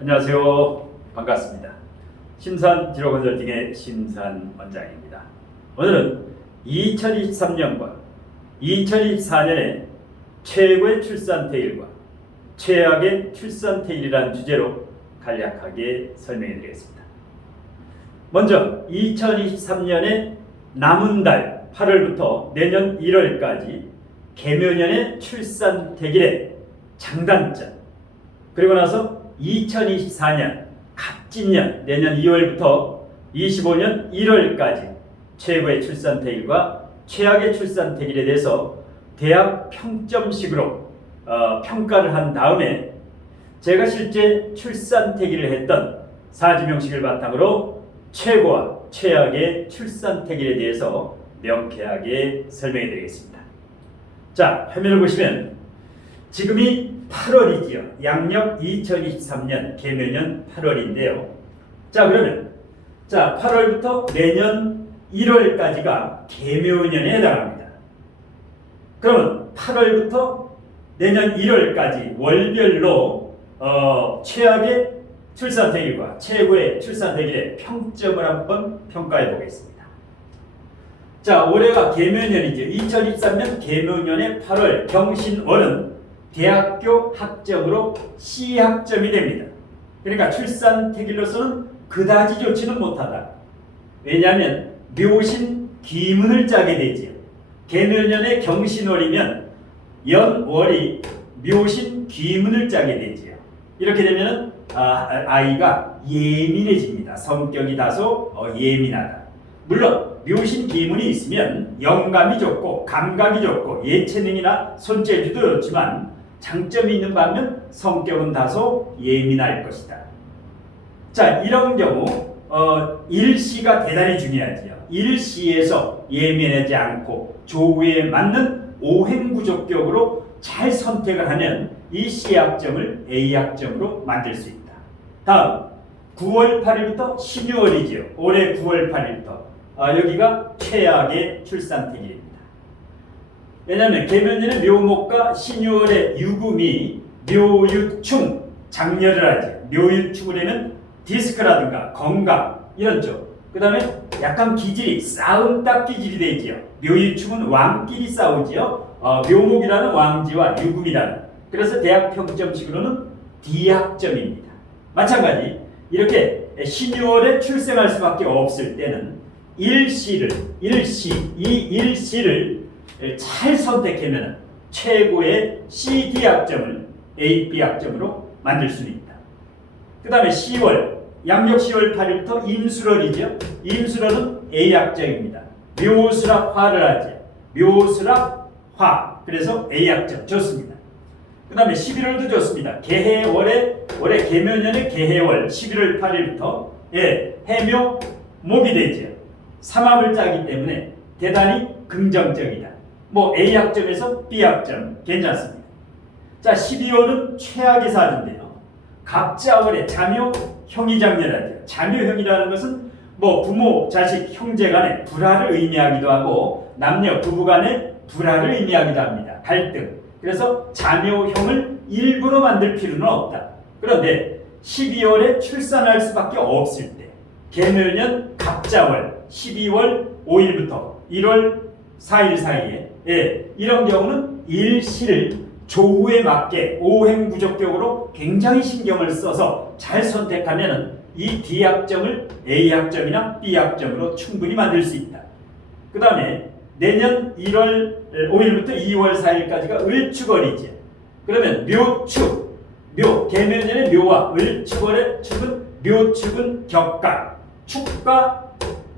안녕하세요. 반갑습니다. 신산진로컨설팅의 신산원장입니다. 오늘은 2023년과 2024년의 최고의 출산태일과 최악의 출산태일이라는 주제로 간략하게 설명해 드리겠습니다. 먼저 2023년의 남은 달 8월부터 내년 1월까지 계묘년의 출산태길의 장단점, 그리고 나서 2024년 갑진년 내년 2월부터 25년 1월까지 최고의 출산태길과 최악의 출산태길에 대해서 대학 평점식으로 평가를 한 다음에 제가 실제 출산태길을 했던 사지명식을 바탕으로 최고와 최악의 출산태길에 대해서 명쾌하게 설명해 드리겠습니다. 자, 화면을 보시면 지금이 8월이지요. 양력 2023년 계묘년 8월인데요. 자, 그러면 8월부터 내년 1월까지가 계묘년에 해당합니다. 그러면 8월부터 내년 1월까지 월별로 최악의 출산태길과 최고의 출산태길의 평점을 한번 평가해 보겠습니다. 자, 올해가 계묘년이죠. 2023년 계묘년의 8월 경신월은 대학교 학점으로 C학점이 됩니다. 그러니까 출산태길로서는 그다지 좋지는 못하다. 왜냐하면 묘신 귀문을 짜게 되지요. 계묘년의 경신월이면 연월이 묘신 귀문을 짜게 되지요. 이렇게 되면 아이가 예민해집니다. 성격이 다소 예민하다. 물론 묘신 귀문이 있으면 영감이 좋고 감각이 좋고 예체능이나 손재주도 좋지만 장점이 있는 반면 성격은 다소 예민할 것이다. 자, 이런 경우 일시가 대단히 중요하지요. 일시에서 예민하지 않고 조우에 맞는 오행구조격으로 잘 선택을 하면 이 C학점을 A학점으로 만들 수 있다. 다음 9월 8일부터 신유월이지요. 올해 9월 8일부터 여기가 최악의 출산태길입니다. 왜냐하면 계묘년의 묘목과 신유월의 유금이 묘유충, 장렬을 하지. 묘유충을 하면 디스크라든가 건강 이런 쪽. 그 다음에 약간 기질이 싸움딱 기질이 되지요. 묘유충은 왕끼리 싸우지요. 묘목이라는 왕지와 유금이라는. 그래서 대학 평점식으로는 D학점입니다. 마찬가지 이렇게 신유월에 출생할 수밖에 없을 때는 일시를 잘 선택하면 최고의 CD학점을 AB학점으로 만들 수 있다. 그 다음에 10월, 양력 10월 8일부터 임술월이죠. 임술월은 A학점입니다. 묘술학화를 하죠. 묘술학화. 그래서 A학점 좋습니다. 그 다음에 11월도 좋습니다. 계해월에 올해 계묘년의 계해월 11월 8일부터 해묘 목이 되죠. 삼합을 짜기 때문에 대단히 긍정적이다. A학점에서 B학점 괜찮습니다. 자, 12월은 최악의 사주인데요. 갑자월에 자묘 형이 장렬하죠. 자묘형이라는 것은 부모, 자식, 형제 간의 불화를 의미하기도 하고 남녀 부부 간의 불화를 의미하기도 합니다. 갈등. 그래서 자묘형을 일부러 만들 필요는 없다. 그런데 12월에 출산할 수밖에 없을 때 계묘년 갑자월 12월 5일부터 1월 4일 사이에 이런 경우는 일시를 조후에 맞게 오행구조격으로 굉장히 신경을 써서 잘 선택하면 이 D학점을 A학점이나 B학점으로 충분히 만들 수 있다. 그 다음에 내년 1월 5일부터 2월 4일까지가 을축월이지. 그러면 묘축, 계묘년의 묘와 을축월의 축은 묘축은 격각, 축과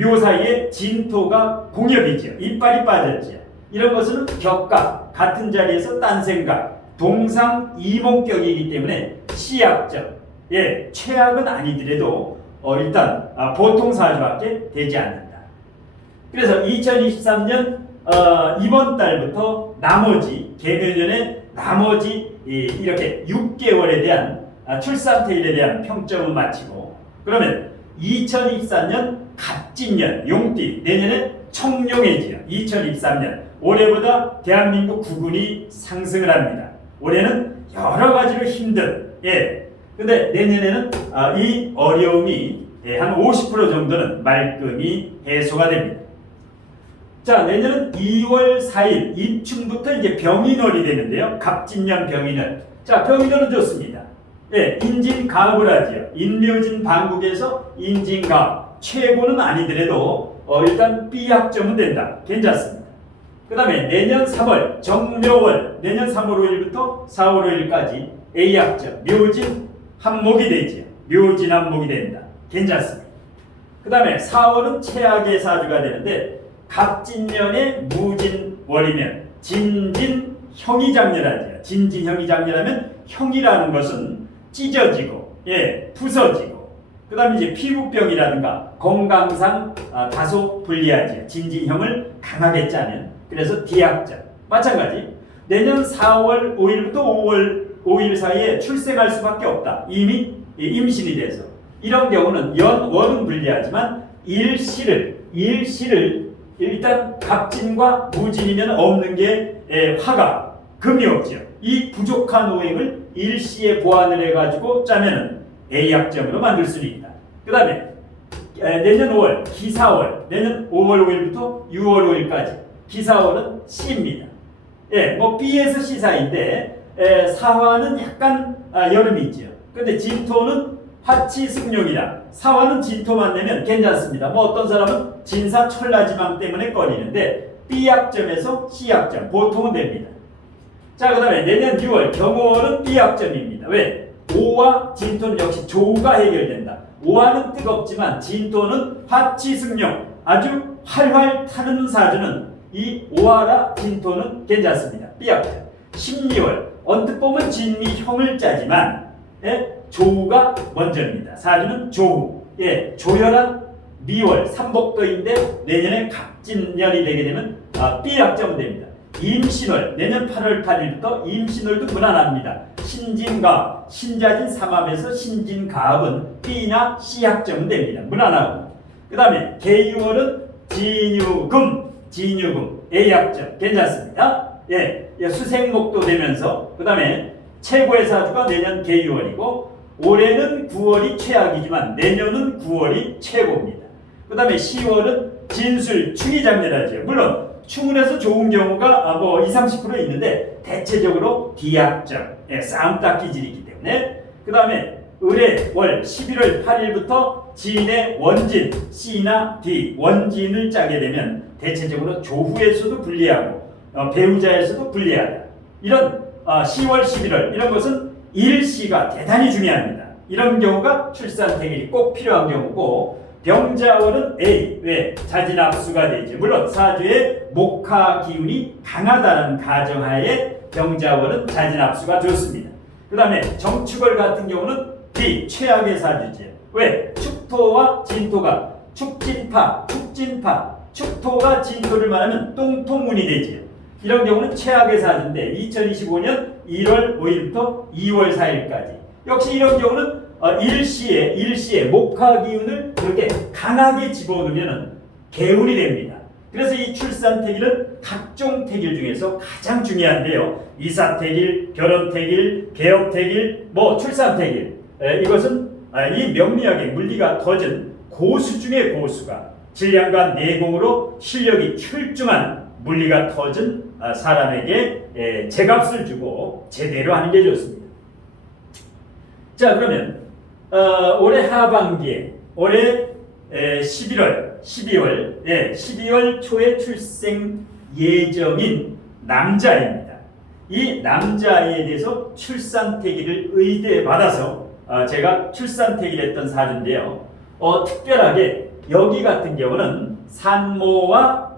묘 사이에 진토가 공엽이죠. 이빨이 빠졌죠. 이런 것은 격각, 같은 자리에서 딴 생각, 동상이몽격이기 때문에 C학점, 최악은 아니더라도 일단 보통 사주밖에 되지 않는다. 그래서 2023년 이번 달부터 나머지 계묘년의 나머지 이렇게 6개월에 대한 출산태일에 대한 평점을 마치고 그러면 2024년 갑진년 용띠 내년에 청룡해지요. 2023년 올해보다 대한민국 국운이 상승을 합니다. 올해는 여러 가지로 힘든 근데 내년에는 이 어려움이 한 50% 정도는 말끔히 해소가 됩니다. 자, 내년은 2월 4일 입춘부터 이제 병인월이 되는데요. 갑진년 병인월. 자, 병인월은 좋습니다. 예, 인진가업을 하지요. 인묘진 방국에서 인진가업. 최고는 아니더라도 일단 B학점은 된다. 괜찮습니다. 그 다음에 내년 3월 정묘월, 내년 3월 5일부터 4월 5일까지 A학점, 묘진 한목이 되지요. 묘진 한목이 된다. 괜찮습니다. 그 다음에 4월은 최악의 사주가 되는데 갑진년에 무진월이면 진진형이 장렬하죠. 진진형이 장렬하면 형이라는 것은 찢어지고, 예, 부서지고, 그 다음에 이제 피부병이라든가 건강상 다소 불리하죠. 진진형을 강하게 짜는. 그래서 D학점. 마찬가지. 내년 4월 5일부터 5월 5일 사이에 출생할 수밖에 없다. 이미 임신이 돼서. 이런 경우는 연월은 불리하지만 일시를 일단 갑진과 무진이면 없는 게 화가 금이 없죠. 이 부족한 오행을 일시에 보완을 해가지고 짜면은 A학점으로 만들 수 있다. 그 다음에 내년 5월 기사월, 내년 5월 5일부터 6월 5일까지 기사월은 C입니다. 예, 뭐 B에서 C 사이인데 사화는 약간 여름이 있죠. 근데 진토는 화치승용이라 사화는 진토만 내면 괜찮습니다. 뭐 어떤 사람은 진사 철라지망 때문에 꺼리는데 B학점에서 C학점 보통은 됩니다. 자, 그 다음에 내년 6월 경호월은 B학점입니다. 왜? 오와 진토는 역시 조우가 해결된다. 오화는 뜨겁지만 진토는 화치승용 아주 활활 타는 사주는 이 오화라 진토는 괜찮습니다. B학점. 12월 언뜻 보면 진미형을 짜지만 조우가 먼저입니다. 사주는 조우. 예, 조열한 미월 삼복도인데 내년에 갑진년이 되게 되면 B학점은 됩니다. 임신월 내년 8월 8일부터 임신월도 무난합니다. 신진가업 신자진 삼합에서 신진가업은 B나 C학점은 됩니다. 무난하고. 그 다음에 계유월은 진유금 A학점 괜찮습니다. 예, 수생목도 되면서 그 다음에 최고의 사주가 내년 계유월이고 올해는 9월이 최악이지만 내년은 9월이 최고입니다. 그 다음에 10월은 진술 충이 장렬하죠. 물론 충을해서 좋은 경우가 뭐 20-30% 있는데 대체적으로 D학점, 예, 싸움딱 기질이 있기 때문에. 그 다음에 을의 월 11월 8일부터 진의 원진 C나 D 원진을 짜게 되면 대체적으로 조후에서도 불리하고 배우자에서도 불리하다. 이런 10월 11월 이런 것은 일시가 대단히 중요합니다. 이런 경우가 출산택일이 꼭 필요한 경우고 병자월은 A, 왜? 자진합수가 되죠. 물론 사주에 목화 기운이 강하다는 가정하에 병자월은 자진합수가 좋습니다. 그 다음에 정축월 같은 경우는 B, 최악의 사주죠. 왜? 축토와 진토가 축진파, 축토가 진토를 말하면 똥통운이 되지요. 이런 경우는 최악의 사주인데 2025년 1월 5일부터 2월 4일까지 역시 이런 경우는 일시에 목화 기운을 이렇게 강하게 집어넣으면 개운이 됩니다. 그래서 이 출산택일은 각종 택일 중에서 가장 중요한데요. 이사택일, 결혼택일, 개업택일, 뭐 출산택일 이것은 이 명리학의 물리가 터진 고수 중의 고수가 질량과 내공으로 실력이 출중한 물리가 터진 사람에게 제값을 주고 제대로 하는 게 좋습니다. 자, 그러면 올해 하반기에 올해 12월 12월 초에 출생 예정인 남자입니다. 이 남자에 대해서 출산택일을 의대에 받아서 제가 출산택일했던 사주인데요. 특별하게 여기 같은 경우는 산모와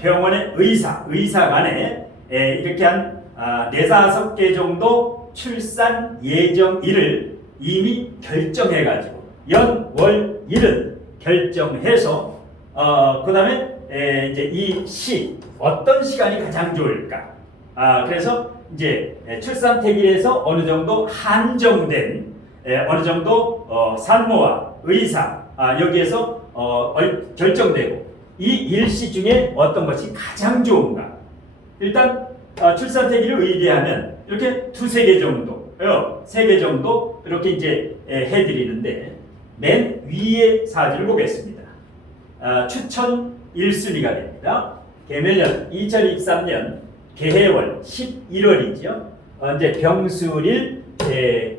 병원의 의사 간에 이렇게 한 4-5개 정도 출산 예정일을 이미 결정해가지고 연월일은 결정해서 그 다음에 이제 이 어떤 시간이 가장 좋을까? 그래서 이제 출산택일에서 어느 정도 한정된 어느 정도 산모와 의사 여기에서 결정되고 이 일시 중에 어떤 것이 가장 좋은가? 일단 출산택일을 의대하면 이렇게 2-3개 정도 세 개 정도 이렇게 이제 해드리는데 맨 위에 사주를 보겠습니다. 추천 1순위가 됩니다. 개묘년 2023년 개해월 11월이죠. 이제 병술일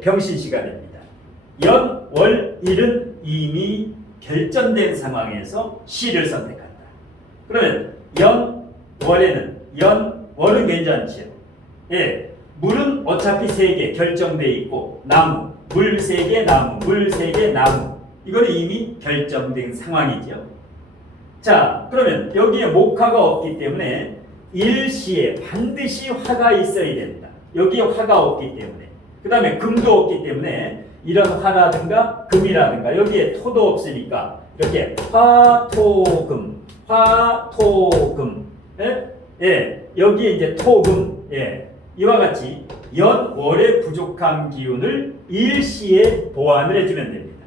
병신시가 됩니다. 연, 월, 일은 이미 결정된 상황에서 시를 선택한다. 그러면 연, 월은 괜찮지요. 물은 어차피 3개 결정돼 있고 나무, 물 3개, 나무, 물 3개, 나무. 이거는 이미 결정된 상황이죠. 자, 그러면 여기에 목화가 없기 때문에 일시에 반드시 화가 있어야 된다. 여기에 화가 없기 때문에. 그 다음에 금도 없기 때문에 이런 화라든가 금이라든가 여기에 토도 없으니까 이렇게 화토금, 화토금. 여기에 이제 토금. 이와 같이 연, 월의 부족한 기운을 일시에 보완을 해주면 됩니다.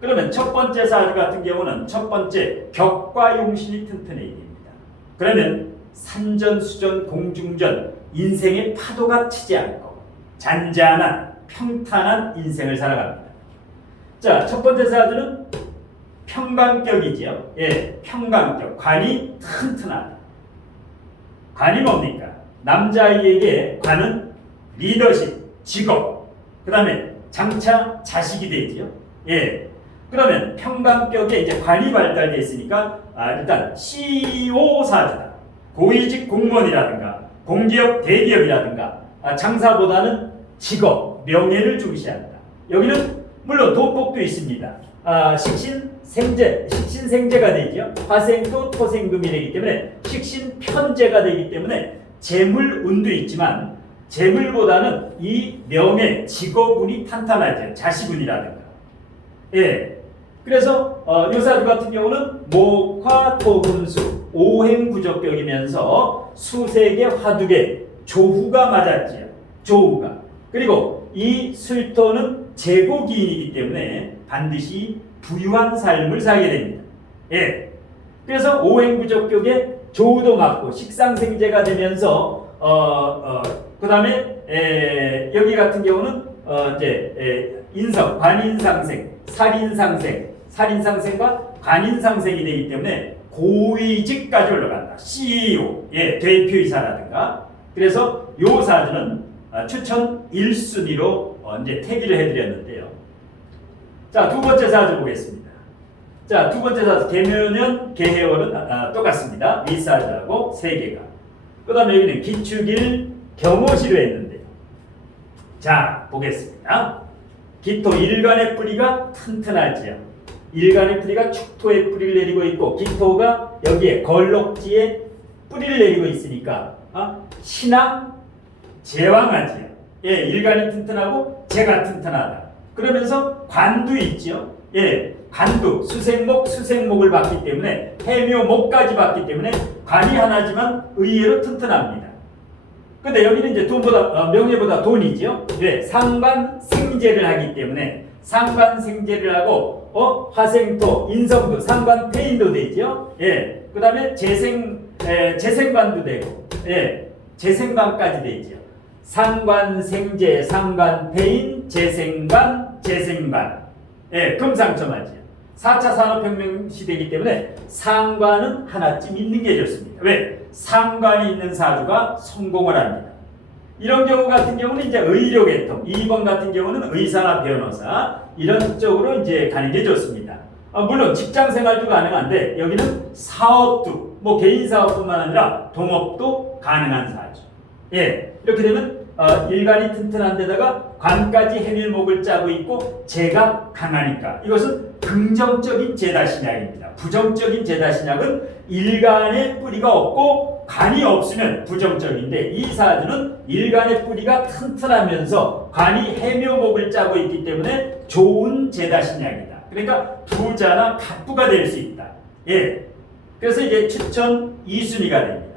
그러면 첫 번째 사주 같은 경우는 첫 번째 격과 용신이 튼튼해야 됩니다. 그러면 산전, 수전, 공중전 인생의 파도가 치지 않고 잔잔한 평탄한 인생을 살아갑니다. 자, 첫 번째 사주는 평강격이지요. 평강격. 관이 튼튼하다. 관이 뭡니까? 남자아이에게 관은 리더십, 직업, 그 다음에 장차 자식이 되지요. 그러면 평강격에 이제 관이 발달되어 있으니까 일단 CEO 사주다. 고위직 공무원이라든가 공기업, 대기업이라든가 장사보다는 직업, 명예를 중시한다. 여기는 물론 돈복도 있습니다. 식신생재가 되죠. 화생도 토생금이 되기 때문에 식신편재가 되기 때문에 재물운도 있지만 재물보다는 이 명예, 직업운이 탄탄하죠. 자식운이라든가. 그래서 요 사주 같은 경우는 목화토금수 오행부적격이면서 수색의 화두개 조후가 맞았지요. 조후가. 그리고 이 술토는 재고기인이기 때문에 반드시 부유한 삶을 살게 됩니다. 그래서 오행부적격에 조후도 맞고 식상생재가 되면서 그 다음에 여기 같은 경우는 이제 인성, 관인상생, 살인상생과 관인상생이 되기 때문에 고위직까지 올라간다. CEO, 대표이사라든가. 그래서 요 사주는 추천 1순위로 이제 태기를 해드렸는데요. 자, 두 번째 사주 보겠습니다. 자, 두 번째 사주 개묘년, 개해월은 똑같습니다. 윗사주하고 3개가. 그 다음에 여기는 기축일, 경호시로 했는데요. 자, 보겠습니다. 기토 일간의 뿌리가 튼튼하지요. 일간의 뿌리가 축토에 뿌리를 내리고 있고 기토가 여기에 걸록지에 뿌리를 내리고 있으니까 신앙 제왕하지요. 일간이 튼튼하고 재가 튼튼하다. 그러면서 관도 있죠. 관도 수생목을 받기 때문에 해묘목까지 받기 때문에 관이 하나지만 의외로 튼튼합니다. 근데 여기는 이제 돈보다 명예보다 돈이죠. 상관생재를 하기 때문에 상관생재를 하고 화생토, 인성도, 상관폐인도 되죠. 그 다음에 재생관도 되고, 재생관까지 되죠. 상관생재, 상관폐인, 재생관, 재생관. 금상첨화죠. 4차 산업혁명 시대이기 때문에 상관은 하나쯤 있는 게 좋습니다. 왜? 상관이 있는 사주가 성공을 합니다. 이런 경우 같은 경우는 이제 의료계통, 2번 같은 경우는 의사나 변호사 이런 쪽으로 이제 가는 게 좋습니다. 물론 직장 생활도 가능한데 여기는 사업도 개인 사업뿐만 아니라 동업도 가능한 사주. 이렇게 되면 일간이 튼튼한 데다가 관까지 해밀목을 짜고 있고 재가 강하니까 이것은 긍정적인 재다신약입니다. 부정적인 재다신약은 일간의 뿌리가 없고 관이 없으면 부정적인데 이 사주는 일간의 뿌리가 튼튼하면서 관이 해묘목을 짜고 있기 때문에 좋은 재다신약이다. 그러니까 부자나 갑부가 될 수 있다. 그래서 이제 추천 2순위가 됩니다.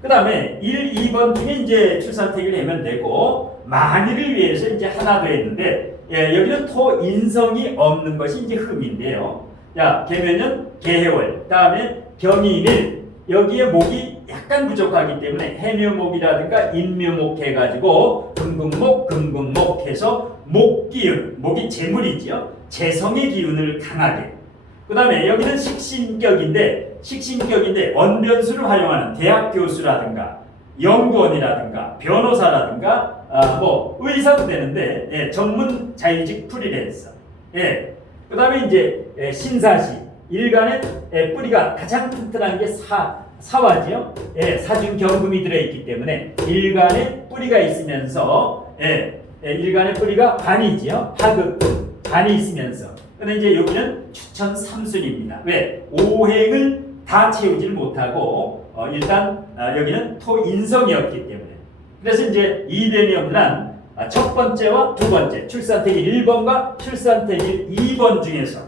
그 다음에 1, 2번 중에 이제 출산택일 하면 되고 만일을 위해서 이제 하나 더 했는데 여기는 토 인성이 없는 것이 이제 흠인데요. 자, 개묘년 개해월, 다음에 병인일, 여기에 목이 약간 부족하기 때문에 해묘목이라든가 인묘목 해가지고 금금목 해서 목기운, 목이 재물이지요. 재성의 기운을 강하게. 그 다음에 여기는 식신격인데 언변수를 활용하는 대학 교수라든가 연구원이라든가 변호사라든가 뭐 의사도 되는데 전문 자의직 프리랜서. 그 다음에 이제 신사시 일간의 뿌리가 가장 튼튼한 게 사화지요. 사중 경금이 들어있기 때문에 일간에 뿌리가 있으면서 일간의 뿌리가 관이지요. 화극금 관이 있으면서. 근데 이제 여기는 추천 3순입니다. 왜? 5행을 다 채우질 못하고 일단 여기는 토인성이었기 때문에. 그래서 이제 이대명란 첫 번째와 두 번째 출산택일 1번과 출산택일 2번 중에서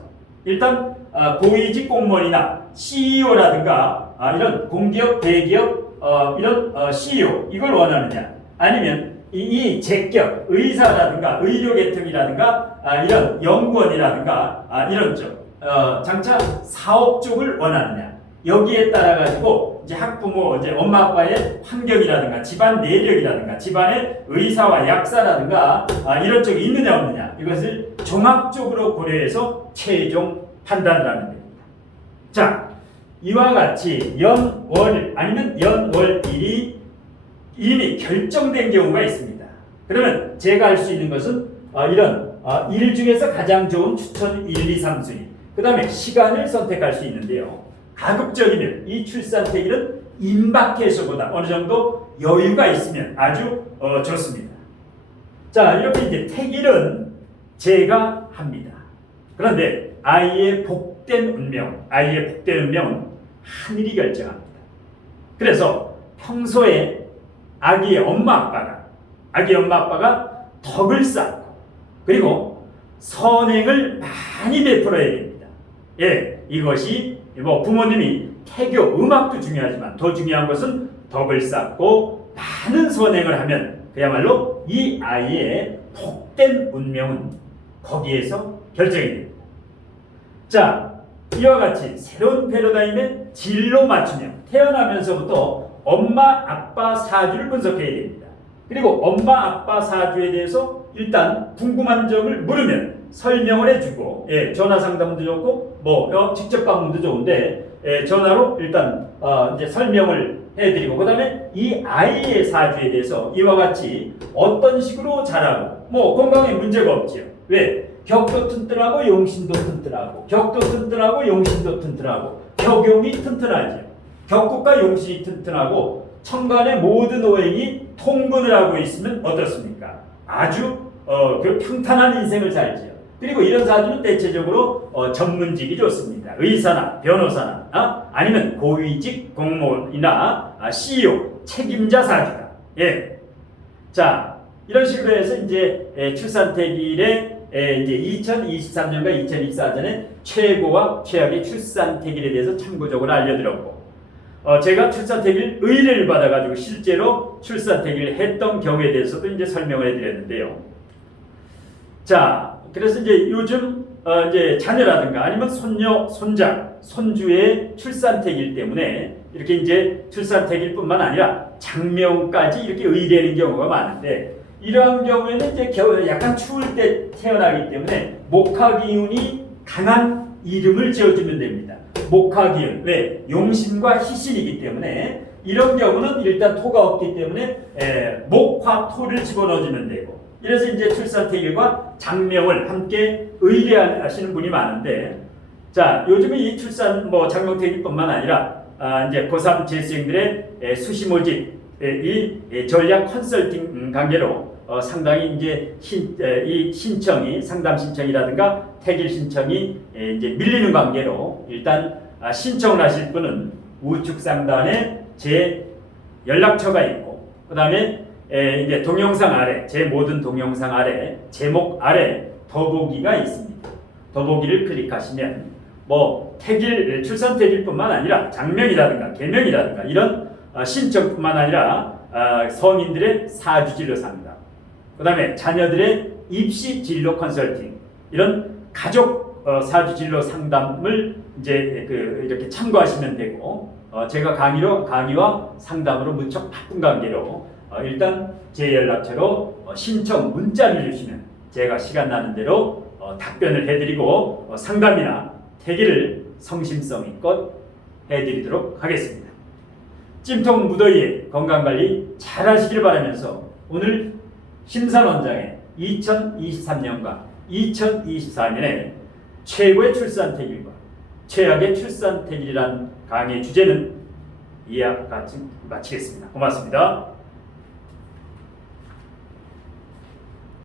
일단 고위직 공무원이나 CEO라든가 이런 공기업, 대기업 이런 CEO 이걸 원하느냐, 아니면 이 제격 의사라든가 의료계통이라든가 이런 연구원이라든가 이런 쪽 장차 사업 쪽을 원하느냐, 여기에 따라 가지고 이제 학부모 이제 엄마 아빠의 환경이라든가 집안 내력이라든가 집안의 의사와 약사라든가 이런 쪽이 있느냐 없느냐, 이것을 종합적으로 고려해서 최종 판단을 하면 됩니다. 자, 이와 같이 연월 아니면 연월일이 이미 결정된 경우가 있습니다. 그러면 제가 할 수 있는 것은 이런 일 중에서 가장 좋은 추천 1, 2, 3순위, 그 다음에 시간을 선택할 수 있는데요. 가급적이면 이 출산택일은 임박해서보다 어느 정도 여유가 있으면 아주 좋습니다. 자, 이렇게 이제 택일은 제가 합니다. 그런데 아이의 복된 운명은 하늘이 결정합니다. 그래서 평소에 아기의 엄마 아빠가 덕을 쌓고 그리고 선행을 많이 베풀어야 됩니다. 이것이 뭐 부모님이 태교, 음악도 중요하지만 더 중요한 것은 덕을 쌓고 많은 선행을 하면 그야말로 이 아이의 복된 운명은 거기에서 결정이 됩니다. 자, 이와 같이 새로운 패러다임의 진로 맞춤형, 태어나면서부터 엄마 아빠 사주를 분석해야 됩니다. 그리고 엄마 아빠 사주에 대해서 일단 궁금한 점을 물으면 설명을 해주고, 전화 상담도 좋고 뭐 직접 방문도 좋은데 전화로 일단 이제 설명을 해드리고, 그 다음에 이 아이의 사주에 대해서 이와 같이 어떤 식으로 자라고 뭐 건강에 문제가 없지요. 왜? 격도 튼튼하고 용신도 튼튼하고, 격도 튼튼하고 용신도 튼튼하고, 격용이 튼튼하죠. 격국과 용신이 튼튼하고 천간의 모든 오행이 통근을 하고 있으면 어떻습니까? 아주 그 평탄한 인생을 살지요. 그리고 이런 사주는 대체적으로 전문직이 좋습니다. 의사나 변호사나 아니면 고위직 공무원이나 CEO 책임자 사주다. 자, 이런 식으로 해서 이제 출산택일의 이제 2023년과 2024년에 최고와 최악의 출산택일에 대해서 참고적으로 알려드렸고, 제가 출산택일 의뢰를 받아가지고 실제로 출산택일을 했던 경우에 대해서도 이제 설명을 해드렸는데요. 자, 그래서 이제 요즘 이제 자녀라든가 아니면 손녀, 손자, 손주의 출산택일 때문에 이렇게 이제 출산택일뿐만 아니라 장명까지 이렇게 의뢰하는 경우가 많은데, 이러한 경우에는 이제 약간 추울 때 태어나기 때문에 목화기운이 강한 이름을 지어주면 됩니다. 목화기운, 왜? 용신과 희신이기 때문에 이런 경우는 일단 토가 없기 때문에 목화토를 집어넣어주면 되고, 이래서 이제 출산택일과 장명을 함께 의뢰하시는 분이 많은데, 자, 요즘은 이 출산 장명택일뿐만 아니라 이제 고3 재수생들의 수시 모집 이 전략 컨설팅 관계로 상당히 이제 이 신청이, 상담 신청이라든가 택일 신청이 이제 밀리는 관계로 일단 신청을 하실 분은 우측 상단에 제 연락처가 있고, 그 다음에 이제 동영상 아래, 제 모든 동영상 아래 제목 아래 더보기가 있습니다. 더보기를 클릭하시면 뭐 택일, 출산택일뿐만 아니라 장명이라든가 계명이라든가 이런 신청뿐만 아니라 성인들의 사주진로 상담, 그 다음에 자녀들의 입시 진로 컨설팅, 이런 가족 사주진로 상담을 이제 이렇게 참고하시면 되고, 제가 강의와 상담으로 무척 바쁜 관계로 일단 제 연락처로 신청 문자를 주시면 제가 시간 나는 대로 답변을 해드리고 상담이나 태기를 성심성의껏 해드리도록 하겠습니다. 찜통 무더위에 건강관리 잘 하시길 바라면서 오늘 심산원장의 2023년과 2024년의 최고의 출산태길과 최악의 출산태길이란 강의 주제는 이와 같이 마치겠습니다. 고맙습니다.